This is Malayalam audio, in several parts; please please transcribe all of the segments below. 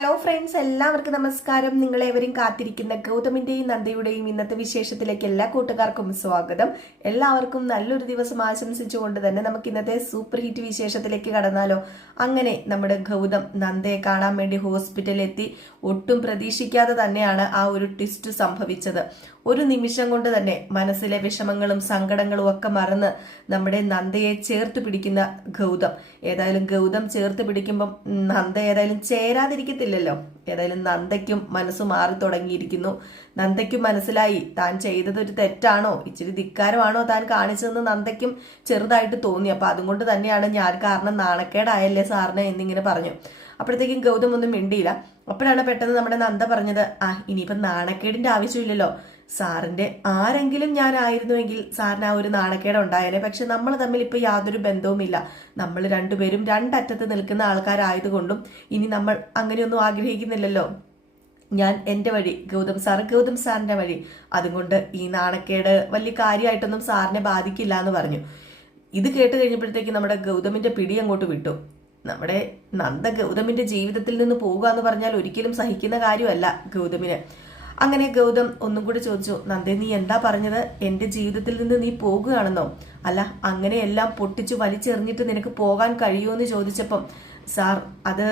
ഹലോ ഫ്രണ്ട്സ് എല്ലാവർക്കും നമസ്കാരം. നിങ്ങളേവരും കാത്തിരിക്കുന്ന ഗൗതമിന്റെയും നന്ദയുടെയും ഇന്നത്തെ വിശേഷത്തിലേക്ക് എല്ലാ കൂട്ടുകാർക്കും സ്വാഗതം. എല്ലാവർക്കും നല്ലൊരു ദിവസം ആശംസിച്ചുകൊണ്ട് തന്നെ നമുക്ക് ഇന്നത്തെ സൂപ്പർ ഹിറ്റ് വിശേഷത്തിലേക്ക് കടന്നാലോ. അങ്ങനെ നമ്മുടെ ഗൗതം നന്ദയെ കാണാൻ വേണ്ടി ഹോസ്പിറ്റലിൽ എത്തി. ഒട്ടും പ്രതീക്ഷിക്കാതെ തന്നെയാണ് ആ ഒരു ട്വിസ്റ്റ് സംഭവിച്ചത്. ഒരു നിമിഷം കൊണ്ട് തന്നെ മനസ്സിലെ വിഷമങ്ങളും സങ്കടങ്ങളും ഒക്കെ മറന്ന് നമ്മുടെ നന്ദയെ ചേർത്ത് പിടിക്കുന്ന ഗൗതം. ഏതായാലും ഗൗതം ചേർത്ത് പിടിക്കുമ്പം നന്ദ ഏതായാലും ചേരാതിരിക്കത്തില്ലല്ലോ. ഏതായാലും നന്ദയ്ക്കും മനസ്സ് മാറി തുടങ്ങിയിരിക്കുന്നു. നന്ദയ്ക്കും മനസ്സിലായി താൻ ചെയ്തതൊരു തെറ്റാണോ? ഇച്ചിരി ധിക്കാരമാണോ താൻ കാണിച്ചതെന്ന് നന്ദയ്ക്കും ചെറുതായിട്ട് തോന്നി. അപ്പൊ അതുകൊണ്ട് തന്നെയാണ് ഞാൻ കാരണം നാണക്കേടായല്ലേ സാറിന് എന്നിങ്ങനെ പറഞ്ഞു. അപ്പോഴത്തേക്കും ഗൗതം ഒന്നും മിണ്ടിയില്ല. അപ്പോഴാണ് പെട്ടെന്ന് നമ്മുടെ നന്ദ പറഞ്ഞത് ആ ഇനിയിപ്പം നാണക്കേടിന്റെ ആവശ്യമില്ലല്ലോ. സാറിന്റെ ആരെങ്കിലും ഞാനായിരുന്നുവെങ്കിൽ സാറിന് ആ ഒരു നാണക്കേട് ഉണ്ടായേനെ. പക്ഷെ നമ്മൾ തമ്മിൽ ഇപ്പൊ യാതൊരു ബന്ധവുമില്ല. നമ്മൾ രണ്ടുപേരും രണ്ടറ്റത്ത് നിൽക്കുന്ന ആൾക്കാരായതുകൊണ്ടും ഇനി നമ്മൾ അങ്ങനെയൊന്നും ആഗ്രഹിക്കുന്നില്ലല്ലോ. ഞാൻ എന്റെ വഴി ഗൗതം സാർ ഗൗതം സാറിന്റെ വഴി. അതുകൊണ്ട് ഈ നാണക്കേട് വലിയ കാര്യമായിട്ടൊന്നും സാറിനെ ബാധിക്കില്ല എന്ന് പറഞ്ഞു. ഇത് കേട്ട് കഴിഞ്ഞപ്പോഴത്തേക്ക് നമ്മുടെ ഗൗതമിന്റെ പിടി അങ്ങോട്ട് വിട്ടു. നമ്മുടെ നന്ദ ഗൗതമിന്റെ ജീവിതത്തിൽ നിന്ന് പോവുക എന്ന് പറഞ്ഞാൽ ഒരിക്കലും സഹിക്കുന്ന കാര്യമല്ല ഗൗതമിന്. അങ്ങനെ ഗൗതം ഒന്നും കൂടി ചോദിച്ചു നന്ദേ നീ എന്താ പറഞ്ഞത്? എന്റെ ജീവിതത്തിൽ നിന്ന് നീ പോകുകയാണെന്നോ? അല്ല അങ്ങനെ എല്ലാം പൊട്ടിച്ചു വലിച്ചെറിഞ്ഞിട്ട് നിനക്ക് പോകാൻ കഴിയുമോ എന്ന് ചോദിച്ചപ്പം സാർ അത്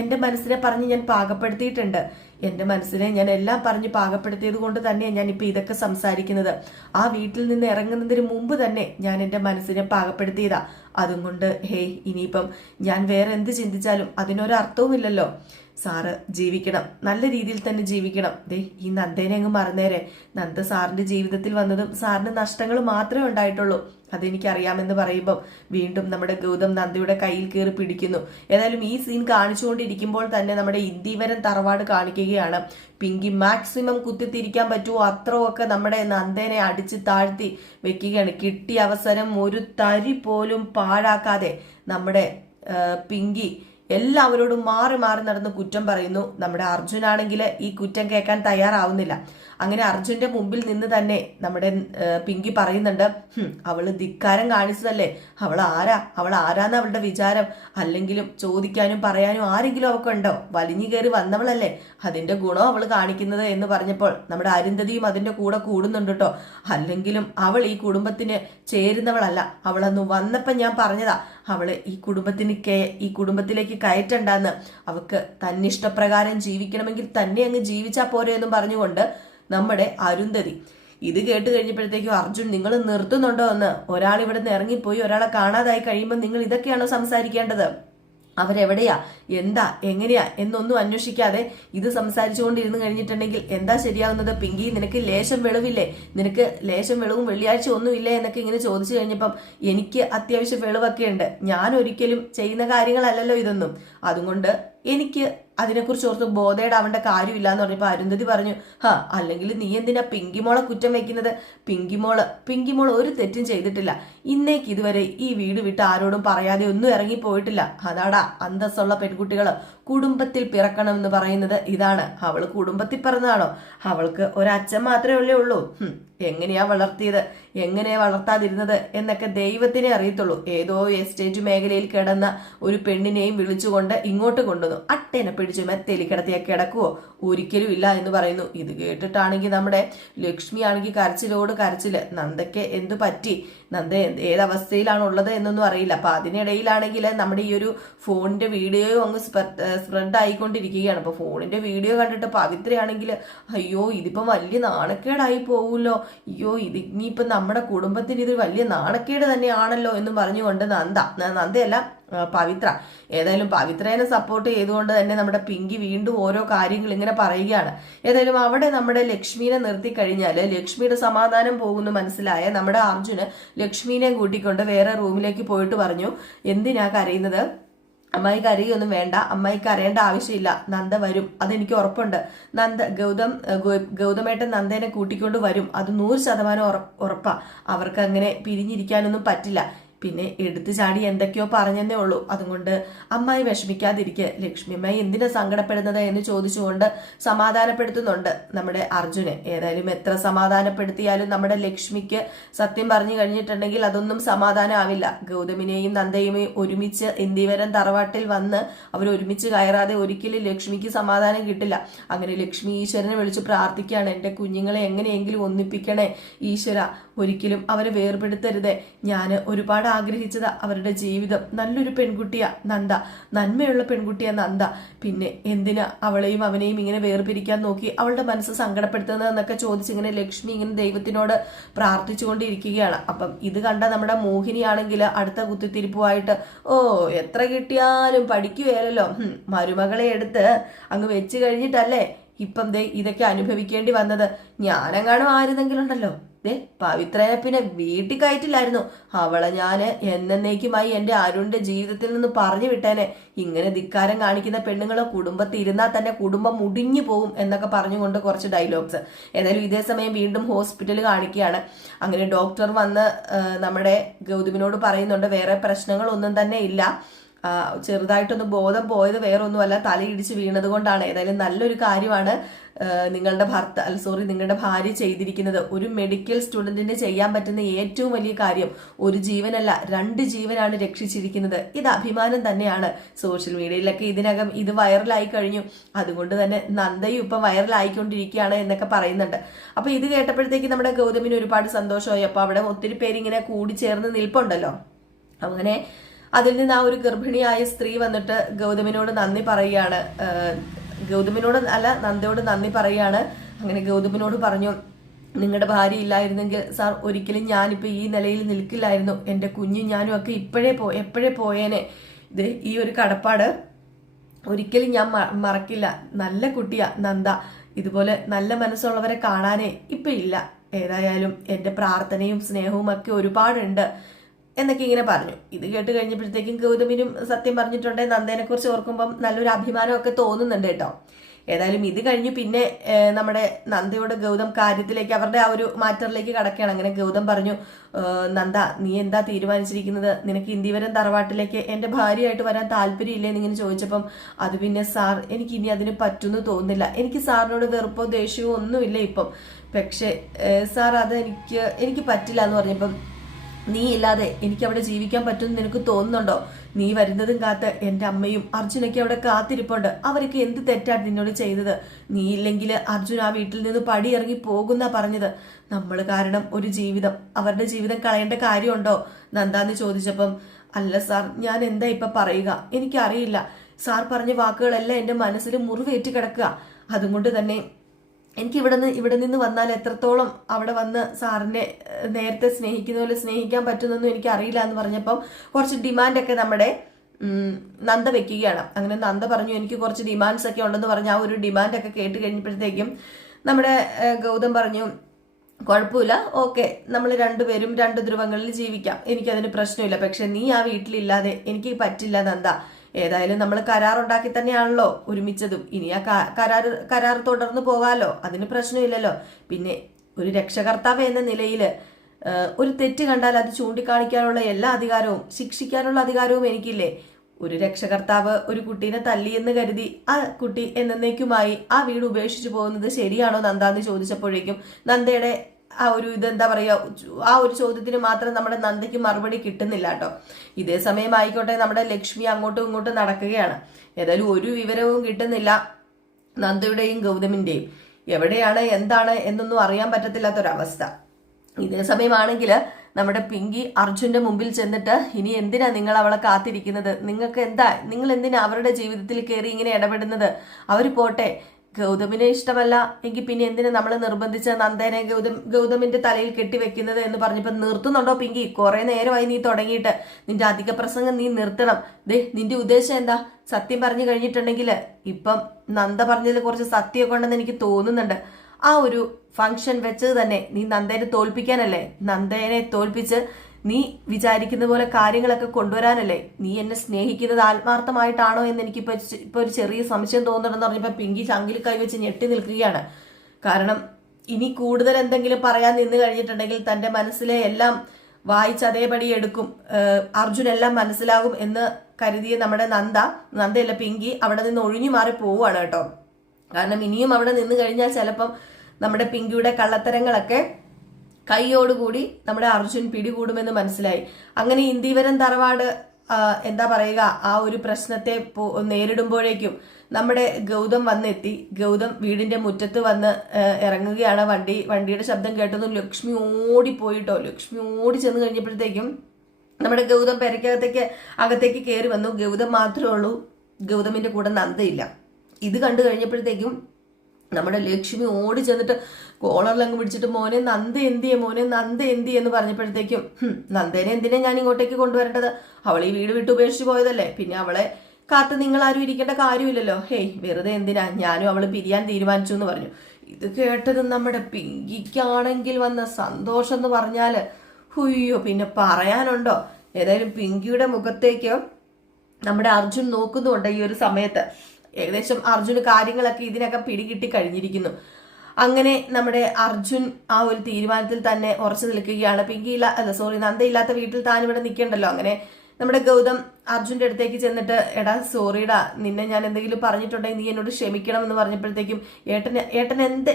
എന്റെ മനസ്സിനെ പറഞ്ഞ് ഞാൻ പാകപ്പെടുത്തിയിട്ടുണ്ട്. എന്റെ മനസ്സിനെ ഞാൻ എല്ലാം പറഞ്ഞ് പാകപ്പെടുത്തിയത് കൊണ്ട് തന്നെയാണ് ഞാൻ ഇപ്പൊ ഇതൊക്കെ സംസാരിക്കുന്നത്. ആ വീട്ടിൽ നിന്ന് ഇറങ്ങുന്നതിന് മുമ്പ് തന്നെ ഞാൻ എന്റെ മനസ്സിനെ പാകപ്പെടുത്തിയതാ. അതും കൊണ്ട് ഹേയ് ഇനിയിപ്പം ഞാൻ വേറെ എന്ത് ചിന്തിച്ചാലും അതിനൊരർത്ഥവുമില്ലല്ലോ സാറ് ജീവിക്കണം. നല്ല രീതിയിൽ തന്നെ ജീവിക്കണം. ദേ ഈ നന്ദേനെ അങ്ങ് മറന്നേരെ. നന്ദ സാറിന്റെ ജീവിതത്തിൽ വന്നതും സാറിന് നഷ്ടങ്ങൾ മാത്രമേ ഉണ്ടായിട്ടുള്ളൂ. അതെനിക്കറിയാമെന്ന് പറയുമ്പം വീണ്ടും നമ്മുടെ ഗൗതം നന്ദിയുടെ കയ്യിൽ കയറി പിടിക്കുന്നു. ഏതായാലും ഈ സീൻ കാണിച്ചുകൊണ്ടിരിക്കുമ്പോൾ തന്നെ നമ്മുടെ ഇന്ദീവരൻ തറവാട് കാണിക്കുകയാണ്. പിങ്കി മാക്സിമം കുത്തിത്തിരിക്കാൻ പറ്റുമോ? അത്രയൊക്കെ നമ്മുടെ നന്ദേനെ അടിച്ച് താഴ്ത്തി വെക്കുകയാണ്. കിട്ടിയ അവസരം ഒരു തരി പോലും പാഴാക്കാതെ നമ്മുടെ പിങ്കി എല്ലാവരോടും മാറി മാറി നടന്ന് കുറ്റം പറയുന്നു. നമ്മുടെ അർജുനാണെങ്കിൽ ഈ കുറ്റം കേൾക്കാൻ തയ്യാറാവുന്നില്ല. അങ്ങനെ അർജുന്റെ മുമ്പിൽ നിന്ന് തന്നെ നമ്മുടെ പിങ്കി പറയുന്നുണ്ട് അവൾ ധിക്കാരം കാണിച്ചതല്ലേ? അവൾ ആരാ? അവൾ ആരാന്ന് അവളുടെ വിചാരം? അല്ലെങ്കിലും ചോദിക്കാനും പറയാനും ആരെങ്കിലും അവൾക്ക് ഉണ്ടോ? വലിഞ്ഞു കയറി വന്നവളല്ലേ? അതിന്റെ ഗുണം അവൾ കാണിക്കുന്നത്? എന്ന് പറഞ്ഞപ്പോൾ നമ്മുടെ അരുന്ധതിയും അതിന്റെ കൂടെ കൂടുന്നുണ്ട് കേട്ടോ അല്ലെങ്കിലും അവൾ ഈ കുടുംബത്തിന് ചേരുന്നവളല്ല. അവളന്ന് വന്നപ്പോൾ ഞാൻ പറഞ്ഞതാ അവൾ ഈ കുടുംബത്തിന് കേ ഈ കുടുംബത്തിലേക്ക് കയറ്റണ്ടെന്ന്. അവക്ക് തന്നിഷ്ടപ്രകാരം ജീവിക്കണമെങ്കിൽ തന്നെ അങ്ങ് ജീവിച്ചാ പോരെ എന്നും പറഞ്ഞുകൊണ്ട് നമ്മുടെ അരുന്ധതി. ഇത് കേട്ട് കഴിഞ്ഞപ്പോഴത്തേക്കും അർജുൻ നിങ്ങൾ നിർത്തുന്നുണ്ടോ എന്ന്? ഒരാൾ ഇവിടെ നിന്ന് ഇറങ്ങിപ്പോയി ഒരാളെ കാണാതായി കഴിയുമ്പോൾ നിങ്ങൾ ഇതൊക്കെയാണോ സംസാരിക്കേണ്ടത്? അവരെവിടെയാ? എന്താ? എങ്ങനെയാ? എന്നൊന്നും അന്വേഷിക്കാതെ ഇത് സംസാരിച്ചുകൊണ്ടിരുന്ന് കഴിഞ്ഞിട്ടുണ്ടെങ്കിൽ എന്താ ശരിയാവുന്നത്? പിങ്കി നിനക്ക് ലേശം വെളിവില്ലേ? നിനക്ക് ലേശം വെളിവും വെള്ളിയാഴ്ച ഒന്നുമില്ലേ എന്നൊക്കെ ഇങ്ങനെ ചോദിച്ചു കഴിഞ്ഞപ്പം എനിക്ക് അത്യാവശ്യം വെളിവൊക്കെ ഉണ്ട് ഞാൻ ഒരിക്കലും ചെയ്യുന്ന കാര്യങ്ങളല്ലല്ലോ ഇതൊന്നും. അതുകൊണ്ട് എനിക്ക് അതിനെക്കുറിച്ച് ഓർത്ത് ബോധേടാവേണ്ട കാര്യമില്ല എന്ന് പറഞ്ഞപ്പോൾ അരുന്ധതി പറഞ്ഞു ഹാ അല്ലെങ്കിൽ നീ എന്തിനാ പിങ്കിമോളെ കുറ്റം വെക്കുന്നത്? പിങ്കിമോൾ പിങ്കിമോൾ ഒരു തെറ്റും ചെയ്തിട്ടില്ല. ഇന്നേക്ക് ഇതുവരെ ഈ വീട് വിട്ട് ആരോടും പറയാതെ ഒന്നും ഇറങ്ങിപ്പോയിട്ടില്ല. അതാടാ അന്തസ്സുള്ള പെൺകുട്ടികൾ കുടുംബത്തിൽ പിറക്കണം എന്ന് പറയുന്നത് ഇതാണ്. അവൾ കുടുംബത്തിൽ പിറന്നതാണോ? അവൾക്ക് ഒരച്ഛൻ മാത്രമേ ഉള്ളൂ. എങ്ങനെയാ വളർത്തിയത്? എങ്ങനെയാ വളർത്താതിരുന്നത്? എന്നൊക്കെ ദൈവത്തിനെ അറിയത്തുള്ളൂ. ഏതോ എസ്റ്റേറ്റ് മേഖലയിൽ കിടന്ന ഒരു പെണ്ണിനെയും വിളിച്ചുകൊണ്ട് ഇങ്ങോട്ട് കൊണ്ടുവന്നു. അട്ടേനെ പിടിച്ചു മെത്തേലി കിടത്തിയ കിടക്കുവോ? ഒരിക്കലും ഇല്ല എന്ന് പറയുന്നു. ഇത് കേട്ടിട്ടാണെങ്കിൽ നമ്മുടെ ലക്ഷ്മി ആണെങ്കിൽ കരച്ചിലോട് കരച്ചിൽ. നന്ദയ്ക്ക് എന്തു പറ്റി? നന്ദ ഏതവസ്ഥയിലാണ് ഉള്ളത് എന്നൊന്നും അറിയില്ല. അപ്പൊ അതിനിടയിലാണെങ്കിൽ നമ്മുടെ ഈ ഒരു ഫോണിന്റെ വീഡിയോയും അങ്ങ് സ്പ്രെഡ് ആയിക്കൊണ്ടിരിക്കുകയാണ്. അപ്പൊ ഫോണിന്റെ വീഡിയോ കണ്ടിട്ട് പവിത്രയാണെങ്കിൽ അയ്യോ ഇതിപ്പം വലിയ നാണക്കേടായി പോവുമല്ലോ അയ്യോ ഇത് ഇനിയിപ്പം നമ്മുടെ കുടുംബത്തിന് ഇത് വലിയ നാണക്കേട് തന്നെയാണല്ലോ എന്ന് പറഞ്ഞുകൊണ്ട് നന്ദ. നന്ദയല്ല പവിത്ര. ഏതായാലും പവിത്രേനെ സപ്പോർട്ട് ചെയ്തുകൊണ്ട് തന്നെ നമ്മുടെ പിങ്കി വീണ്ടും ഓരോ കാര്യങ്ങൾ ഇങ്ങനെ പറയുകയാണ്. ഏതായാലും അവിടെ നമ്മുടെ ലക്ഷ്മീനെ നിർത്തി കഴിഞ്ഞാൽ ലക്ഷ്മിയുടെ സമാധാനം പോകുന്നു മനസ്സിലായ നമ്മുടെ അർജുന് ലക്ഷ്മീനെ കൂട്ടിക്കൊണ്ട് വേറെ റൂമിലേക്ക് പോയിട്ട് പറഞ്ഞു എന്തിനാ കരയുന്നത്? അമ്മായി അറിയൊന്നും വേണ്ട അമ്മായിക്ക് അറിയേണ്ട ആവശ്യമില്ല. നന്ദ വരും അതെനിക്ക് ഉറപ്പുണ്ട്. നന്ദ ഗൗതം ഗൗതമേട്ടൻ നന്ദേനെ കൂട്ടിക്കൊണ്ട് വരും. അത് നൂറ് ശതമാനം ഉറപ്പാ. അവർക്ക് അങ്ങനെ പിരിഞ്ഞിരിക്കാനൊന്നും പറ്റില്ല. പിന്നെ എടുത്തു ചാടി എന്തൊക്കെയോ പറഞ്ഞെന്നേ ഉള്ളൂ. അതുകൊണ്ട് അമ്മായി വിഷമിക്കാതിരിക്കെ. ലക്ഷ്മി അമ്മായി എന്തിനാ സങ്കടപ്പെടുന്നത് എന്ന് ചോദിച്ചുകൊണ്ട് സമാധാനപ്പെടുത്തുന്നുണ്ട് നമ്മുടെ അർജുനെ. ഏതായാലും എത്ര സമാധാനപ്പെടുത്തിയാലും നമ്മുടെ ലക്ഷ്മിക്ക് സത്യം പറഞ്ഞു കഴിഞ്ഞിട്ടുണ്ടെങ്കിൽ അതൊന്നും സമാധാനമാവില്ല. ഗൗതമിനെയും നന്ദയുമേയും ഒരുമിച്ച് ഇന്ത്യവരം തറവാട്ടിൽ വന്ന് അവർ ഒരുമിച്ച് കയറാതെ ഒരിക്കലും ലക്ഷ്മിക്ക് സമാധാനം കിട്ടില്ല. അങ്ങനെ ലക്ഷ്മി ഈശ്വരനെ വിളിച്ച് പ്രാർത്ഥിക്കുകയാണ്. എന്റെ കുഞ്ഞുങ്ങളെ എങ്ങനെയെങ്കിലും ഒന്നിപ്പിക്കണേ ഈശ്വര. ഒരിക്കലും അവരെ വേർപെടുത്തരുത്. ഞാൻ ഒരുപാട് ആഗ്രഹിച്ചത് അവരുടെ ജീവിതം. നല്ലൊരു പെൺകുട്ടിയ നന്ദ. നന്മയുള്ള പെൺകുട്ടിയ നന്ദ. പിന്നെ എന്തിനാ അവളെയും അവനെയും ഇങ്ങനെ വേർപിരിക്കാൻ നോക്കി അവളുടെ മനസ്സ് സങ്കടപ്പെടുത്തുന്നതെന്നൊക്കെ ചോദിച്ച് ഇങ്ങനെ ലക്ഷ്മി ഇങ്ങനെ ദൈവത്തിനോട് പ്രാർത്ഥിച്ചുകൊണ്ടിരിക്കുകയാണ്. അപ്പം ഇത് കണ്ട നമ്മുടെ മോഹിനിയാണെങ്കിൽ അടുത്ത കുത്തിത്തിരിപ്പുമായിട്ട് ഓ എത്ര കിട്ടിയാലും പഠിക്കുകയല്ലോ മരുമകളെ എടുത്ത് അങ്ങ് വെച്ച് കഴിഞ്ഞിട്ടല്ലേ? ഇപ്പം ദേ ഇതൊക്കെ അനുഭവിക്കേണ്ടി വന്നത്. ഞാനെങ്ങാനും ആരുതെങ്കിലും ഉണ്ടല്ലോ ദേ പവിത്രയെ പിന്നെ വീട്ടിൽ കയറ്റില്ലായിരുന്നു. അവളെ ഞാൻ എന്നേക്കുമായി എന്റെ അരുണിന്റെ ജീവിതത്തിൽ നിന്ന് പറഞ്ഞു വിട്ടേനെ. ഇങ്ങനെ ധിക്കാരം കാണിക്കുന്ന പെണ്ണുങ്ങളെ കുടുംബത്തിൽ ഇരുന്നാൽ തന്നെ കുടുംബം മുടിഞ്ഞു പോകും എന്നൊക്കെ പറഞ്ഞുകൊണ്ട് കുറച്ച് ഡയലോഗ്സ് ഏതായാലും ഇതേ സമയം വീണ്ടും ഹോസ്പിറ്റൽ കാണിക്കുകയാണ്. അങ്ങനെ ഡോക്ടർ വന്ന് നമ്മുടെ ഗൗതമിനോട് പറയുന്നുണ്ട് വേറെ പ്രശ്നങ്ങളൊന്നും തന്നെ ഇല്ല. ചെറുതായിട്ടൊന്ന് ബോധം പോയത് വേറൊന്നുമല്ല തലയിടിച്ച് വീണത് കൊണ്ടാണ്. ഏതായാലും നല്ലൊരു കാര്യമാണ് നിങ്ങളുടെ ഭർത്ത സോറി നിങ്ങളുടെ ഭാര്യ ചെയ്തിരിക്കുന്നത്. ഒരു മെഡിക്കൽ സ്റ്റുഡന്റിന് ചെയ്യാൻ പറ്റുന്ന ഏറ്റവും വലിയ കാര്യം ഒരു ജീവനല്ല രണ്ട് ജീവനാണ് രക്ഷിച്ചിരിക്കുന്നത്. ഇത് അഭിമാനം തന്നെയാണ്. സോഷ്യൽ മീഡിയയിലൊക്കെ ഇതിനകം ഇത് വൈറലായി കഴിഞ്ഞു. അതുകൊണ്ട് തന്നെ നന്ദയും ഇപ്പം വൈറലായിക്കൊണ്ടിരിക്കുകയാണ് എന്നൊക്കെ പറയുന്നുണ്ട്. അപ്പൊ ഇത് കേട്ടപ്പോഴത്തേക്ക് നമ്മുടെ ഗൗതമിന് ഒരുപാട് സന്തോഷമായി. അപ്പൊ അവിടെ ഒത്തിരി പേര് ഇങ്ങനെ കൂടി ചേർന്ന് നിൽപ്പുണ്ടല്ലോ. അങ്ങനെ അതിൽ നിന്ന് ആ ഒരു ഗർഭിണിയായ സ്ത്രീ വന്നിട്ട് ഗൗതമിനോട് നന്ദി പറയുകയാണ്. ഗൗതമിനോട് അല്ല നന്ദയോട് നന്ദി പറയുകയാണ്. അങ്ങനെ ഗൗതമിനോട് പറഞ്ഞു നിങ്ങളുടെ ഭാര്യ ഇല്ലായിരുന്നെങ്കിൽ സാർ ഒരിക്കലും ഞാനിപ്പോൾ ഈ നിലയിൽ നിൽക്കില്ലായിരുന്നു. എന്റെ കുഞ്ഞും ഞാനും ഒക്കെ ഇപ്പോഴേ പോ എപ്പോഴേ പോയേനെ. ഇത് ഈ ഒരു കടപ്പാട് ഒരിക്കലും ഞാൻ മറക്കില്ല. നല്ല കുട്ടിയാ നന്ദ. ഇതുപോലെ നല്ല മനസ്സുള്ളവരെ കാണാനേ ഇപ്പം ഇല്ല. ഏതായാലും എന്റെ പ്രാർത്ഥനയും സ്നേഹവും ഒക്കെ ഒരുപാടുണ്ട്. എന്നൊക്കെ ഇങ്ങനെ പറഞ്ഞു. ഇത് കേട്ട് കഴിഞ്ഞപ്പോഴത്തേക്കും ഗൗതമിനും സത്യം പറഞ്ഞിട്ടുണ്ട്. നന്ദേനെ കുറിച്ച് ഓർക്കുമ്പം നല്ലൊരു അഭിമാനമൊക്കെ തോന്നുന്നുണ്ട് കേട്ടോ. ഏതായാലും ഇത് കഴിഞ്ഞ് പിന്നെ നമ്മുടെ നന്ദയോട് ഗൗതം കാര്യത്തിലേക്ക് അവരുടെ ആ ഒരു മാറ്ററിലേക്ക് കടക്കുകയാണ്. അങ്ങനെ ഗൗതം പറഞ്ഞു നന്ദ നീ എന്താ തീരുമാനിച്ചിരിക്കുന്നത്? നിനക്ക് ഇന്ത്യവരം തറവാട്ടിലേക്ക് എന്റെ ഭാര്യയായിട്ട് വരാൻ താല്പര്യമില്ലേ എന്നിങ്ങനെ ചോദിച്ചപ്പം അത് പിന്നെ സാർ എനിക്ക് ഇനി അതിന് പറ്റുന്നു തോന്നുന്നില്ല. എനിക്ക് സാറിനോട് വെറുപ്പോ ദേഷ്യമോ ഒന്നുമില്ല ഇപ്പം. പക്ഷേ സാർ അത് എനിക്ക് എനിക്ക് പറ്റില്ല എന്ന് പറഞ്ഞപ്പം നീ ഇല്ലാതെ എനിക്ക് അവിടെ ജീവിക്കാൻ പറ്റുമെന്ന് നിനക്ക് തോന്നുന്നുണ്ടോ? നീ വരുന്നതും കാത്ത് എന്റെ അമ്മയും അർജുനൊക്കെ അവിടെ കാത്തിരിപ്പുണ്ട്. അവരൊക്കെ എന്ത് തെറ്റാണ് നിന്നോട് ചെയ്തത്? നീ ഇല്ലെങ്കിൽ അർജുൻ ആ വീട്ടിൽ നിന്ന് പടിയിറങ്ങി പോകുന്ന പറഞ്ഞത്. നമ്മൾ കാരണം ഒരു ജീവിതം. അവരുടെ ജീവിതം കളയേണ്ട കാര്യമുണ്ടോ? നന്ദാന്ന് ചോദിച്ചപ്പം അല്ല സാർ ഞാൻ എന്താ ഇപ്പൊ പറയുക? എനിക്കറിയില്ല. സാർ പറഞ്ഞ വാക്കുകളെല്ലാം എന്റെ മനസ്സിൽ മുറിവേറ്റ് കിടക്കുക. അതുകൊണ്ട് തന്നെ എനിക്ക് ഇവിടെ നിന്ന് ഇവിടെ നിന്ന് വന്നാൽ എത്രത്തോളം അവിടെ വന്ന് സാറിനെ നേരത്തെ സ്നേഹിക്കുന്ന പോലെ സ്നേഹിക്കാൻ പറ്റുന്നൊന്നും എനിക്ക് അറിയില്ല എന്ന് പറഞ്ഞപ്പം കുറച്ച് ഡിമാൻഡൊക്കെ നമ്മുടെ നന്ദ വെക്കുകയാണ്. അങ്ങനെ നന്ദ പറഞ്ഞു എനിക്ക് കുറച്ച് ഡിമാൻഡ്സ് ഒക്കെ ഉണ്ടെന്ന് പറഞ്ഞ് ആ ഒരു ഡിമാൻഡൊക്കെ കേട്ട് കഴിഞ്ഞപ്പോഴത്തേക്കും നമ്മുടെ ഗൗതം പറഞ്ഞു കുഴപ്പമില്ല ഓക്കെ നമ്മൾ രണ്ടുപേരും രണ്ട് ധ്രുവങ്ങളിൽ ജീവിക്കാം. എനിക്കതിന് പ്രശ്നമില്ല. പക്ഷെ നീ ആ വീട്ടിലില്ലാതെ എനിക്ക് പറ്റില്ല നന്ദ. ഏതായാലും നമ്മൾ കരാറുണ്ടാക്കി തന്നെയാണല്ലോ ഒരുമിച്ചതും. ഇനി ആ കരാർ കരാർ തുടർന്ന് പോകാമല്ലോ അതിന് പ്രശ്നമില്ലല്ലോ. പിന്നെ ഒരു രക്ഷകർത്താവ് എന്ന നിലയിൽ ഒരു തെറ്റ് കണ്ടാൽ അത് ചൂണ്ടിക്കാണിക്കാനുള്ള എല്ലാ അധികാരവും ശിക്ഷിക്കാനുള്ള അധികാരവും എനിക്കില്ലേ. ഒരു രക്ഷകർത്താവ് ഒരു കുട്ടീനെ തല്ലിയെന്ന് കരുതി ആ കുട്ടി എന്നേക്കുമായി ആ വീട് ഉപേക്ഷിച്ചു പോകുന്നത് ശരിയാണോ നന്ദ എന്ന് ചോദിച്ചപ്പോഴേക്കും നന്ദയുടെ ആ ഒരു ഇതെന്താ പറയുക ആ ഒരു ചോദ്യത്തിന് മാത്രം നമ്മുടെ നന്ദയ്ക്ക് മറുപടി കിട്ടുന്നില്ല കേട്ടോ. ഇതേ സമയം ആയിക്കോട്ടെ നമ്മുടെ ലക്ഷ്മി അങ്ങോട്ടും ഇങ്ങോട്ടും നടക്കുകയാണ്. ഏതായാലും ഒരു വിവരവും കിട്ടുന്നില്ല നന്ദയുടെയും ഗൗതമിന്റെയും. എവിടെയാണ് എന്താണ് എന്നൊന്നും അറിയാൻ പറ്റത്തില്ലാത്തൊരവസ്ഥ. ഇതേ സമയമാണെങ്കിൽ നമ്മുടെ പിങ്കി അർജുന്റെ മുമ്പിൽ ചെന്നിട്ട് ഇനി എന്തിനാ നിങ്ങൾ അവളെ കാത്തിരിക്കുന്നത്? നിങ്ങൾക്ക് എന്താ നിങ്ങൾ എന്തിനാ അവരുടെ ജീവിതത്തിൽ കയറി ഇങ്ങനെ ഇടപെടുന്നത്? അവർ പോട്ടെ ഗൗതമിനെ ഇഷ്ടമല്ല എങ്കിൽ പിന്നെ എന്തിനാ നമ്മൾ നിർബന്ധിച്ച നന്ദേനെ ഗൗതം ഗൗതമിന്റെ തലയിൽ കെട്ടിവെക്കുന്നത് എന്ന് പറഞ്ഞപ്പോ നിർത്തുന്നുണ്ടോ പിങ്കി? കുറെ നേരമായി നീ തുടങ്ങിയിട്ട്. നിന്റെ അധിക പ്രസംഗം നീ നിർത്തണം. ദേ നിന്റെ ഉദ്ദേശം എന്താ? സത്യം പറഞ്ഞു കഴിഞ്ഞിട്ടുണ്ടെങ്കിൽ ഇപ്പം നന്ദ പറഞ്ഞതിൽ കുറച്ച് സത്യമൊക്കെ ഉണ്ടെന്ന് എനിക്ക് തോന്നുന്നുണ്ട്. ആ ഒരു ഫംഗ്ഷൻ വെച്ചത് തന്നെ നീ നന്ദേനെ തോൽപ്പിക്കാനല്ലേ? നന്ദേനെ തോൽപ്പിച്ച് നീ വിചാരിക്കുന്ന പോലെ കാര്യങ്ങളൊക്കെ കൊണ്ടുവരാനല്ലേ? നീ എന്നെ സ്നേഹിക്കുന്നത് ആത്മാർത്ഥമായിട്ടാണോ എന്ന് എനിക്ക് ഇപ്പൊ ഒരു ചെറിയ സംശയം തോന്നണമെന്ന് പറഞ്ഞപ്പോ പിങ്കി ചങ്കിൽ കൈവച്ച് ഞെട്ടി നിൽക്കുകയാണ്. കാരണം ഇനി കൂടുതൽ എന്തെങ്കിലും പറയാൻ നിന്ന് കഴിഞ്ഞിട്ടുണ്ടെങ്കിൽ തന്റെ മനസ്സിലെ എല്ലാം വായിച്ച് അതേപടി എടുക്കും. അർജുൻ എല്ലാം മനസ്സിലാകും എന്ന് കരുതിയ നമ്മുടെ നന്ദ നന്ദയല്ല പിങ്കി അവിടെ നിന്ന് ഒഴിഞ്ഞു മാറി പോവുകയാണ് കേട്ടോ. കാരണം ഇനിയും അവിടെ നിന്ന് കഴിഞ്ഞാൽ ചിലപ്പം നമ്മുടെ പിങ്കിയുടെ കള്ളത്തരങ്ങളൊക്കെ കൈയോടുകൂടി നമ്മുടെ അർജുൻ പിടികൂടുമെന്ന് മനസ്സിലായി. അങ്ങനെ ഇന്ദീവരം തറവാട് എന്താ പറയുക ആ ഒരു പ്രശ്നത്തെ നേരിടുമ്പോഴേക്കും നമ്മുടെ ഗൗതം വന്നെത്തി. ഗൗതം വീടിന്റെ മുറ്റത്ത് വന്ന് ഇറങ്ങുകയാണ്. വണ്ടി വണ്ടിയുടെ ശബ്ദം കേട്ടതും ലക്ഷ്മി ഓടിപ്പോയിട്ടോ ലക്ഷ്മി ഓടി ചെന്ന് കഴിഞ്ഞപ്പോഴത്തേക്കും നമ്മുടെ ഗൗതം പെരക്കകത്തേക്ക് അകത്തേക്ക് കയറി വന്നു. ഗൗതം മാത്രമേ ഉള്ളൂ. ഗൗതമിന്റെ കൂടെ നന്ദയില്ല. ഇത് കണ്ടു കഴിഞ്ഞപ്പോഴത്തേക്കും നമ്മുടെ ലക്ഷ്മി ഓടി ചെന്നിട്ട് കോളറിലങ്ങ് പിടിച്ചിട്ട് മോനെ നന്ദ എന്തിയെ മോനെ നന്ദ എന്തി എന്ന് പറഞ്ഞപ്പോഴത്തേക്കും നന്ദേനെ എന്തിനാ ഞാൻ ഇങ്ങോട്ടേക്ക് കൊണ്ടുവരേണ്ടത്? അവൾ ഈ വീട് വിട്ട് ഉപേക്ഷിച്ച് പോയതല്ലേ. പിന്നെ അവളെ കാത്ത് നിങ്ങൾ ആരും ഇരിക്കേണ്ട കാര്യമില്ലല്ലോ. ഹേയ് വെറുതെ എന്തിനാ ഞാനും അവൾ പിരിയാൻ തീരുമാനിച്ചു എന്ന് പറഞ്ഞു. ഇത് കേട്ടത് നമ്മുടെ പിങ്കിക്കാണെങ്കിൽ വന്ന സന്തോഷം എന്ന് പറഞ്ഞാൽ ഹുയ്യോ പിന്നെ പറയാനുണ്ടോ? ഏതായാലും പിങ്കിയുടെ മുഖത്തേക്ക് നമ്മുടെ അർജുൻ നോക്കുന്നുണ്ട് ഈ ഒരു സമയത്ത്. ഏകദേശം അർജുന് കാര്യങ്ങളൊക്കെ ഇതിനൊക്കെ പിടികിട്ടി കഴിഞ്ഞിരിക്കുന്നു. അങ്ങനെ നമ്മുടെ അർജുൻ ആ ഒരു തീരുമാനത്തിൽ തന്നെ ഉറച്ചു നിൽക്കുകയാണ്. പിങ്കി ഇല്ല അല്ല സോറി നന്ദയില്ലാത്ത വീട്ടിൽ താൻ ഇവിടെ നിൽക്കണ്ടല്ലോ. അങ്ങനെ നമ്മുടെ ഗൗതം അർജുന്റെ അടുത്തേക്ക് ചെന്നിട്ട് എടാ സോറിടാ നിന്നെ ഞാൻ എന്തെങ്കിലും പറഞ്ഞിട്ടുണ്ടെങ്കിൽ നീ എന്നോട് ക്ഷമിക്കണം എന്ന് പറഞ്ഞപ്പോഴത്തേക്കും ഏട്ടൻ ഏട്ടൻ എന്ത്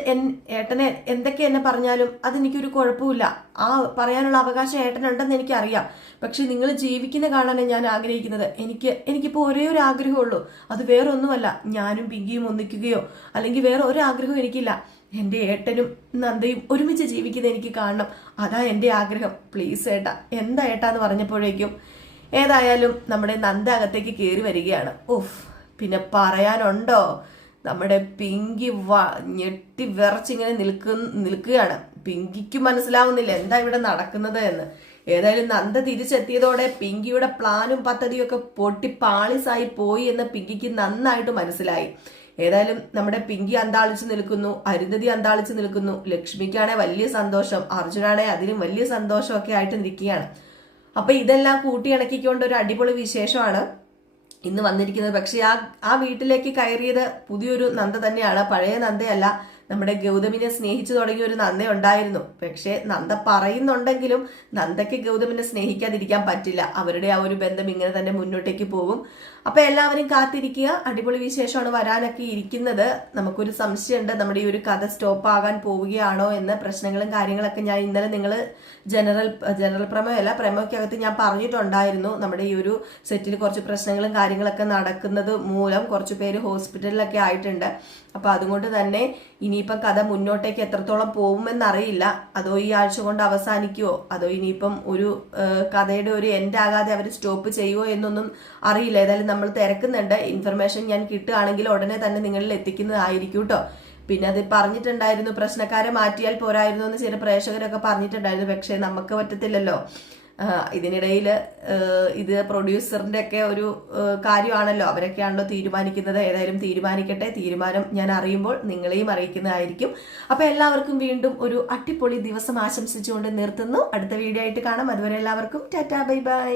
ഏട്ടനെ എന്തൊക്കെ എന്നെ പറഞ്ഞാലും അതെനിക്കൊരു കുഴപ്പമില്ല ആ പറയാനുള്ള അവകാശം ഏട്ടനുണ്ടെന്ന് എനിക്കറിയാം. പക്ഷെ നിങ്ങൾ ജീവിക്കുന്ന കാണാനാണ് ഞാൻ ആഗ്രഹിക്കുന്നത്. എനിക്ക് എനിക്കിപ്പോൾ ഒരേ ഒരു ആഗ്രഹമുള്ളൂ. അത് വേറൊന്നുമല്ല. ഞാനും പിങ്കിയും ഒന്നിക്കുകയോ അല്ലെങ്കിൽ വേറെ ഒരു ആഗ്രഹവും എനിക്കില്ല. എന്റെ ഏട്ടനും നന്ദയും ഒരുമിച്ച് ജീവിക്കുന്നത് എനിക്ക് കാണണം. അതാ എന്റെ ആഗ്രഹം. പ്ലീസ് ഏട്ടാ എന്താ ഏട്ടാ എന്ന് പറഞ്ഞപ്പോഴേക്കും ഏതായാലും നമ്മുടെ നന്ദ അകത്തേക്ക് കയറി വരികയാണ്. ഉഫ് പിന്നെ പറയാനുണ്ടോ? നമ്മുടെ പിങ്കി വ ഞെട്ടി വിറച്ചിങ്ങനെ നിൽക്കു നിൽക്കുകയാണ്. പിങ്കിക്ക് മനസ്സിലാവുന്നില്ല എന്താ ഇവിടെ നടക്കുന്നത് എന്ന്. ഏതായാലും നന്ദ തിരിച്ചെത്തിയതോടെ പിങ്കിയുടെ പ്ലാനും പദ്ധതിയും ഒക്കെ പൊട്ടി പാളിസായി പോയി എന്ന് പിങ്കിക്ക് നന്നായിട്ട് മനസ്സിലായി. ഏതായാലും നമ്മുടെ പിങ്കി അന്താളിച്ചു നിൽക്കുന്നു അരുന്ധതി അന്താളിച്ചു നിൽക്കുന്നു. ലക്ഷ്മിക്കാണെ വലിയ സന്തോഷം അർജുനാണെ അതിനും വലിയ സന്തോഷമൊക്കെ ആയിട്ട് നിൽക്കുകയാണ്. അപ്പൊ ഇതെല്ലാം കൂട്ടിയിണക്കിക്കൊണ്ട് ഒരു അടിപൊളി വിശേഷമാണ് ഇന്ന് വന്നിരിക്കുന്നത്. പക്ഷേ ആ ആ വീട്ടിലേക്ക് കയറിയത് പുതിയൊരു നന്ദ തന്നെയാണ്. പഴയ നന്ദയല്ല നമ്മുടെ ഗൗതമിനെ സ്നേഹിച്ചു തുടങ്ങിയ ഒരു നന്ദ ഉണ്ടായിരുന്നു. പക്ഷേ നന്ദ പറയുന്നുണ്ടെങ്കിലും നന്ദയ്ക്ക് ഗൗതമിനെ സ്നേഹിക്കാതിരിക്കാൻ പറ്റില്ല. അവരുടെ ആ ഒരു ബന്ധം ഇങ്ങനെ തന്നെ മുന്നോട്ടേക്ക് പോകും. അപ്പൊ എല്ലാവരും കാത്തിരിക്കുക. അടിപൊളി വിശേഷമാണ് വരാനൊക്കെ ഇരിക്കുന്നത്. നമുക്കൊരു സംശയമുണ്ട്. നമ്മുടെ ഈ ഒരു കഥ സ്റ്റോപ്പ് ആകാൻ പോവുകയാണോ എന്ന പ്രശ്നങ്ങളും കാര്യങ്ങളൊക്കെ ഞാൻ ഇന്നലെ നിങ്ങൾ ജനറൽ ജനറൽ പ്രമേയമല്ല പ്രമേയക്കകത്ത് ഞാൻ പറഞ്ഞിട്ടുണ്ടായിരുന്നു. നമ്മുടെ ഈ ഒരു സെറ്റിൽ കുറച്ച് പ്രശ്നങ്ങളും കാര്യങ്ങളൊക്കെ നടക്കുന്നത് മൂലം കുറച്ച് പേര് ഹോസ്പിറ്റലിലൊക്കെ ആയിട്ടുണ്ട്. അപ്പൊ അതുകൊണ്ട് തന്നെ ഇനിയിപ്പം കഥ മുന്നോട്ടേക്ക് എത്രത്തോളം പോകുമെന്നറിയില്ല. അതോ ഈ ആഴ്ച കൊണ്ട് അവസാനിക്കുമോ അതോ ഇനിയിപ്പം ഒരു കഥയുടെ ഒരു എൻഡ് ആകാതെ അവർ സ്റ്റോപ്പ് ചെയ്യുമോ എന്നൊന്നും അറിയില്ല. ഏതായാലും നമ്മൾ തിരക്കുന്നുണ്ട്. ഇൻഫർമേഷൻ ഞാൻ കിട്ടുകയാണെങ്കിൽ ഉടനെ തന്നെ നിങ്ങളിൽ എത്തിക്കുന്നതായിരിക്കും കേട്ടോ പിന്നെ അത് പറഞ്ഞിട്ടുണ്ടായിരുന്നു പ്രശ്നക്കാരെ മാറ്റിയാൽ പോരായിരുന്നു എന്ന് ചില പ്രേക്ഷകരൊക്കെ പറഞ്ഞിട്ടുണ്ടായിരുന്നു. പക്ഷേ നമുക്ക് പറ്റത്തില്ലല്ലോ. ഇതിനിടയിൽ ഇത് പ്രൊഡ്യൂസറിന്റെ ഒക്കെ ഒരു കാര്യമാണല്ലോ. അവരൊക്കെയാണല്ലോ തീരുമാനിക്കുന്നത്. ഏതായാലും തീരുമാനിക്കട്ടെ. തീരുമാനം ഞാൻ അറിയുമ്പോൾ നിങ്ങളെയും അറിയിക്കുന്നതായിരിക്കും. അപ്പൊ എല്ലാവർക്കും വീണ്ടും ഒരു അട്ടിപ്പൊളി ദിവസം ആശംസിച്ചുകൊണ്ട് നിർത്തുന്നു. അടുത്ത വീഡിയോ ആയിട്ട് കാണാം. അതുവരെ എല്ലാവർക്കും ടാറ്റാ ബൈ ബൈ.